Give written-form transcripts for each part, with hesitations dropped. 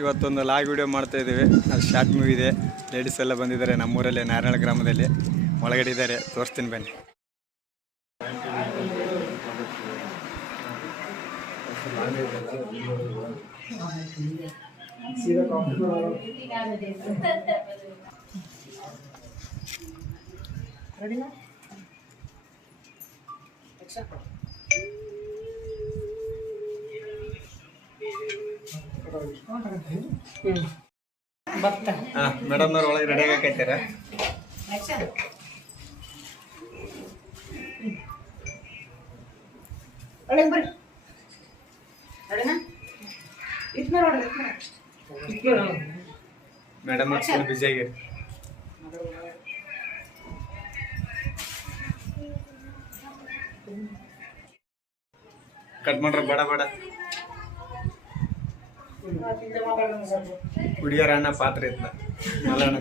ಇವತ್ತೊಂದು log video ಮಾಡ್ತಾ ಇದ್ದೀವಿ. ಅದು ಶಾರ್ಟ್ ಮೂವಿ ಇದೆ. ಲೇಡೀಸ್ ಎಲ್ಲ ಬಂದಿದ್ದಾರೆ ನಮ್ಮೂರಲ್ಲಿ ನಾರಾಯಣ ಗ್ರಾಮದಲ್ಲಿ. ಒಳಗಡೆ ಇದ್ದಾರೆ, ತೋರಿಸ್ತೀನಿ ಬನ್ನಿ. ಮೇಡಮ್ ಅವ್ರು ಒಳಗೆ ರೆಡಿ ಆಗೈತಾರ. ಮೇಡಮ್ ಅವ್ರು ಬಿಜಿ ಆಗಿ ಕಟ್ ಮಾಡ್ರ ಬೇಡ ಬೇಡ. ಹುಡುಗಿಯರ ಅಣ್ಣ ಪಾತ್ರ ಇತ್ತ ಮಲಣ್ಣ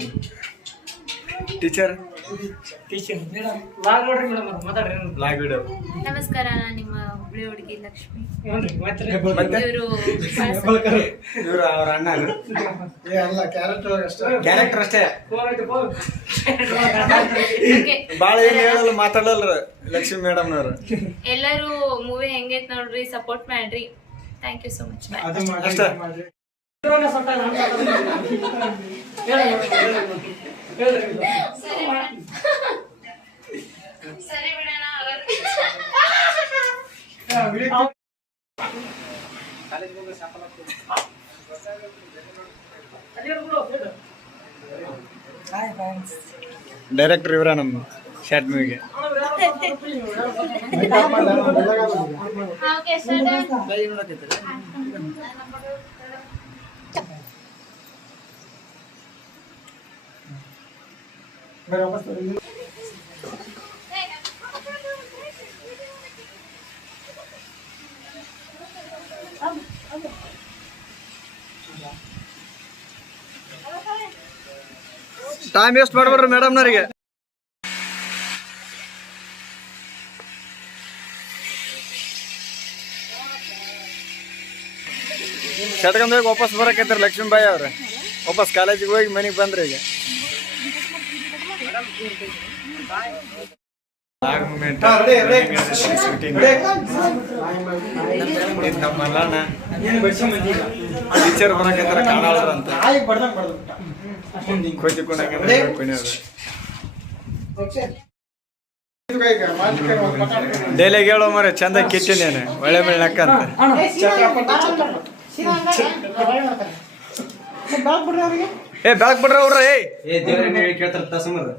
ಟೀಚರ್ ಲಾಗ್ ವಿಡಿಯೋ. ನಮಸ್ಕಾರ, ನಾನು ನಿಮ್ಮ ಹುಬ್ಳಿ ಹುಡುಗಿ ಲಕ್ಷ್ಮಿ. ಇವರು ಅವ್ರ ಅಣ್ಣ ಕ್ಯಾರೆಕ್ಟರ್ ಅಷ್ಟೇ, ಬಾಳ ಏನ್ ಹೇಳಲ್ಲ ಮಾತಾಡಲ್ರ ಲಕ್ಷ್ಮಿ ಮೇಡಮ್ನವ್ರು. ಎಲ್ಲರೂ ಮೂವಿ ಹೆಂಗೈತ್ ನೋಡ್ರಿ, ಸಪೋರ್ಟ್ ಮಾಡ್ರಿ. Thank you so much. ಅಷ್ಟೇ. ಸರಿ ಬಿಡೋಣ. ಡೈರೆಕ್ಟರ್ ಇವರ ನಮ್ಮ ಶಾರ್ಟ್ ಮೂವಿಗೆ. ಟೈಮ್ ವೇಸ್ಟ್ ಮಾಡ್ಬೇಡ್ರಿ ಮೇಡಮ್ನವ್ರಿಗೆ. ಚಟ್ಕೊಂಡ್ ಹೋಗಿ ವಾಪಸ್ ಬರಕೈತಾರ ಲಕ್ಷ್ಮೀಬಾಯಿ ಅವ್ರ. ವಾಪಸ್ ಕಾಲೇಜಿಗೆ ಹೋಗಿ ಮನೆಗೆ ಬಂದ್ರಿ ಈಗ. ನಮ್ಮ ಮಲ್ಲಣ್ಣ ಟೀಚರ್ ಬರಕೈತಾರ ಕಾಣಾಳ್ರ ಅಂತ ಕೊಚ್ಚಿ ಡೈಲಾಗ್ ಹೇಳೋ ಮರ ಚಂದ ಕಿಟ್ಟಿನೇನೆ ಒಳ್ಳೆ ಮೇಲೆ ನಕ್ಕ ಅಂತ. ಏ ಬೆಳಕ್ ಬಿಡ್ರ ಅವ್ರ. ಕೇಳ್ತಾರ ಸುಮಾರು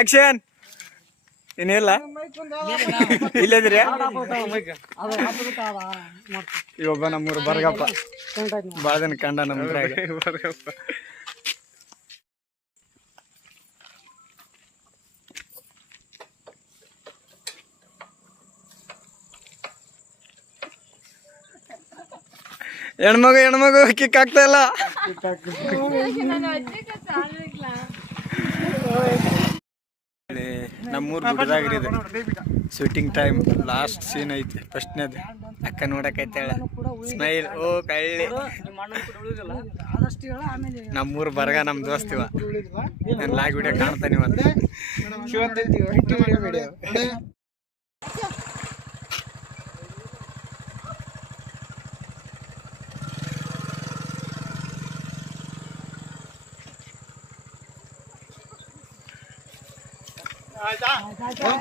ಆಕ್ಷನ್ ಇನ್ನಿಲ್ಲ ಇಲ್ಲದ್ರಿ. ಇವೊಬ್ಬ ನಮ್ಮೂರು ಬರ್ಗಪ್ಪ, ಬಾಳ ದಿನ ಕಂಡ ನಮ್ಮ ಬರ್ಗಪ್ಪ. ಹೆಣ್ಮಗು ಕಿಕ್ ಆಗ್ತಾ ಇಲ್ಲ. ನಮ್ಮೂರ್ ಗುಡ್ದಾಗ್ರಿದೆ. ಶೂಟಿಂಗ್ ಟೈಮ್ ಲಾಸ್ಟ್ ಸೀನ್ ಐತಿ. ಫಸ್ಟ್ನೇದು ಅಕ್ಕ ನೋಡಕೈತಾಳ ಸ್ಮೈಲ್. ಓ ಕಳ್ಳಿ ನಮ್ಮೂರ್ ಬರ್ಗ ನಮ್ ದೋಸ್ತಿವ. ನಾನು ಲಾಗ್ ವಿಡಿಯೋ ಕಾಣ್ತಾನೆ ಇವತ್ತು.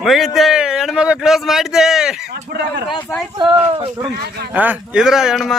ಮುಗಿತೆ ಹೆಣ್ಮಗು ಕ್ಲೋಸ್ ಮಾಡಿದೆ. ಇದ್ರ ಹೆಣ್ಮ